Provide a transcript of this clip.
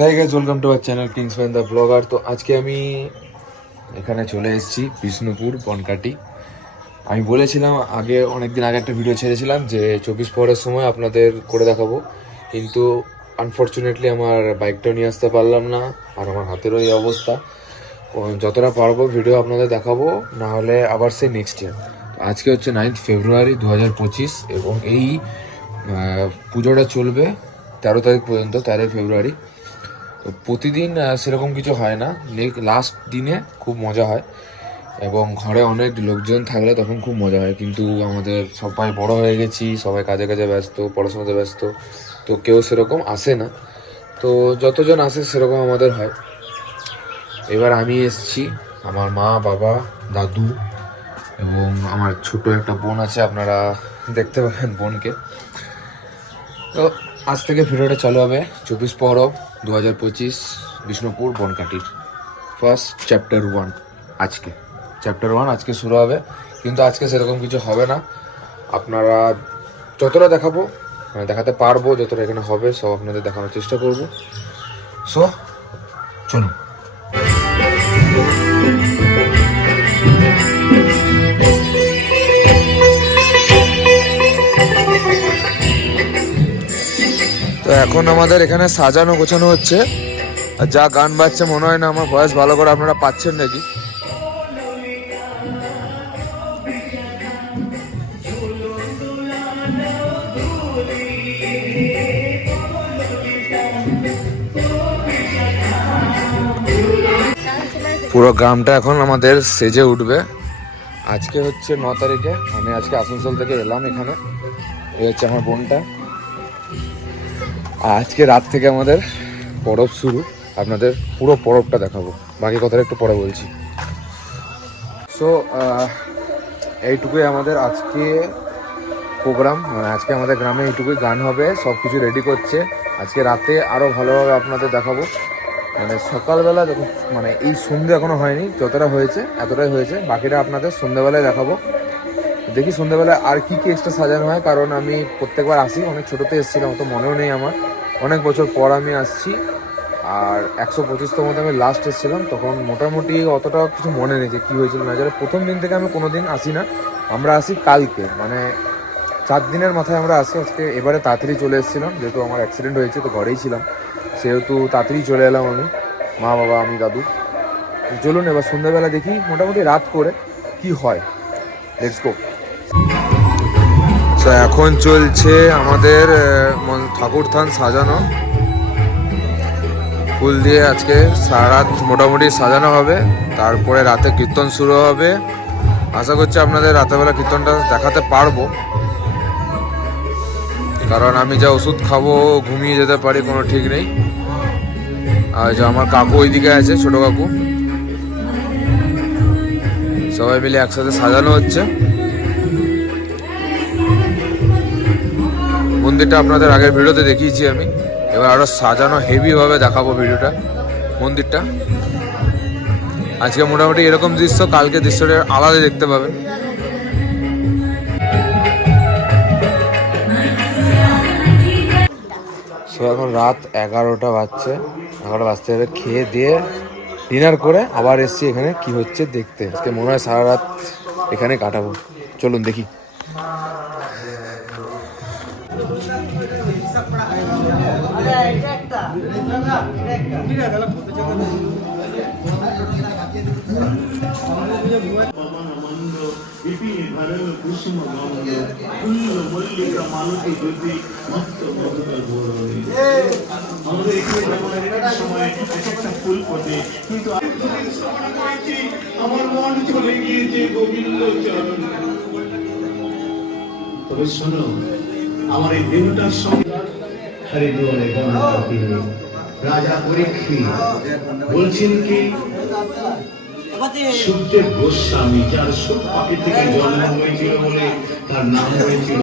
Hi guys, welcome to our channel Kingsman the blogger. তো আজকে আমি এখানে চলে এসেছি বিষ্ণুপুর বনকাটি। আমি বলেছিলাম অনেকদিন আগে একটা ভিডিও ছেড়েছিলাম যে 24 পরের সময় আপনাদের করে দেখাবো, কিন্তু আনফর্চুনেটলি আমার বাইকটা নিয়ে আসতে পারলাম না, আর আমার হাতেরও এই অবস্থা। যতটা পারবো ভিডিও আপনাদের দেখাবো, না হলে আবার সে নেক্সট ইয়ার। আজকে হচ্ছে 9 ফেব্রুয়ারি 2025 এবং এই পুজোটা চলবে 13 তারিখ পর্যন্ত, 13 ফেব্রুয়ারি। তো প্রতিদিন সেরকম কিছু হয় না, লাস্ট দিনে খুব মজা হয় এবং ঘরে অনেক লোকজন থাকলে তখন খুব মজা হয়। কিন্তু আমাদের সবাই বড় হয়ে গেছি, সবাই কাজে কাজে ব্যস্ত, পড়াশোনাতে ব্যস্ত, তো কেউ সেরকম আসে না। তো যতজন আসে সেরকম আমাদের হয়। এবার আমি এসেছি, আমার মা, বাবা, দাদু এবং আমার ছোট একটা বোন আছে, আপনারা দেখতে পাবেন বোনকে। তো আজ থেকে ভিডিওটা চালু হবে 24 পরব 2025 বিষ্ণুপুর বনকাটির ফার্স্ট চ্যাপ্টার 1। চ্যাপ্টার 1 আজকে শুরু হবে, কিন্তু আজকে সেরকম কিছু হবে না। আপনারা যতটা দেখাবো, দেখাতে পারবো, যতটা এখানে হবে সব আপনাদের দেখানোর চেষ্টা করব। সো চলুন। তো এখন আমাদের এখানে সাজানো গোছানো হচ্ছে, আর যা গান বাজছে মনে হয় না আমার ভয়েস ভালো করে আপনারা পাচ্ছেন নাকি। পুরো গ্রামটা এখন আমাদের সেজে উঠবে। আজকে হচ্ছে 9 তারিখে, আমি আজকে আসানসোল থেকে এলাম এখানে। এই হচ্ছে আমার বোনটা। আজকে রাত থেকে আমাদের পরব শুরু, আপনাদের পুরো পরবটা দেখাবো, বাকি কথাটা একটু পরে বলছি। সো এইটুকুই আমাদের আজকে প্রোগ্রাম, মানে আজকে আমাদের গ্রামে এইটুকুই গান হবে, সব কিছু রেডি করছে। আজকে রাতে আরও ভালোভাবে আপনাদের দেখাবো, মানে সকালবেলা যখন, মানে এই সন্ধ্যে এখনও হয়নি, যতটা হয়েছে এতটাই হয়েছে, বাকিটা আপনাদের সন্ধ্যেবেলায় দেখাবো। দেখি সন্ধ্যেবেলায় আর কি কি এক্সট্রা সাজানো হয়, কারণ আমি প্রত্যেকবার আসি, অনেক ছোটোতে এসেছিলাম, অত মনেও নেই আমার, অনেক বছর পর আমি আসছি। আর 125তম মতো আমি লাস্ট এসেছিলাম, তখন মোটামুটি অতটা কিছু মনে নেই যে কী হয়েছিল না। যারা প্রথম দিন থেকে আমি কোনো দিন আসি না, আমরা আসি কালকে, মানে 4 দিনের মাথায় আমরা আসি। আজকে এবারে তাড়াতাড়ি চলে এসেছিলাম, যেহেতু আমার অ্যাক্সিডেন্ট হয়েছে, তো ঘরেই ছিলাম, সেহেতু তাড়াতাড়ি চলে এলাম আমি, মা, বাবা, আমি, দাদু। চলুন এবার সন্ধ্যাবেলা দেখি মোটামুটি রাত করে কি হয়। Let's go. তো এখন চলছে আমাদের ঠাকুর থান সাজানো, ফুল দিয়ে আজকে সারা রাত মোটামুটি সাজানো হবে। তারপরে রাতে কীর্তন শুরু হবে। আশা করছি আপনাদের রাতেরবেলা কীর্তনটা দেখাতে পারবো, কারণ আমি যা ওষুধ খাবো ঘুমিয়ে যেতে পারি, কোনো ঠিক নেই। আর যে আমার কাকু ওইদিকে আছে, ছোট কাকু, সবাই মিলে একসাথে সাজানো হচ্ছে। মন্দিরটা আপনাদের আগের ভিডিওতে দেখিয়েছি আমি, এবার আরো সাজানো হেভিভাবে দেখাবো ভিডিওটা, মন্দিরটা। আজকে মোটামুটি এরকম দৃশ্য, কালকে দৃশ্যটা আলাদা দেখতে পাবেন। সো এখন রাত 11টা বাজছে, 11টা বাজতে হবে। খেয়ে দিয়ে ডিনার করে আবার এসছি এখানে কি হচ্ছে দেখতে। আজকে মনে হয় সারা রাত এখানে কাটাবো, চলুন দেখি। আমার মন চলে গিয়েছে গোবিন্দ চরণ। তবে শোনো, আমার এই দিনটার সঙ্গে হরিদ্বারে গণপতি রাজা পরীক্ষিত বলছেন কি, সুখদেব গোস্বামী, যার সুখ পাখি থেকে জন্ম হয়েছিল বলে তার নাম হয়েছিল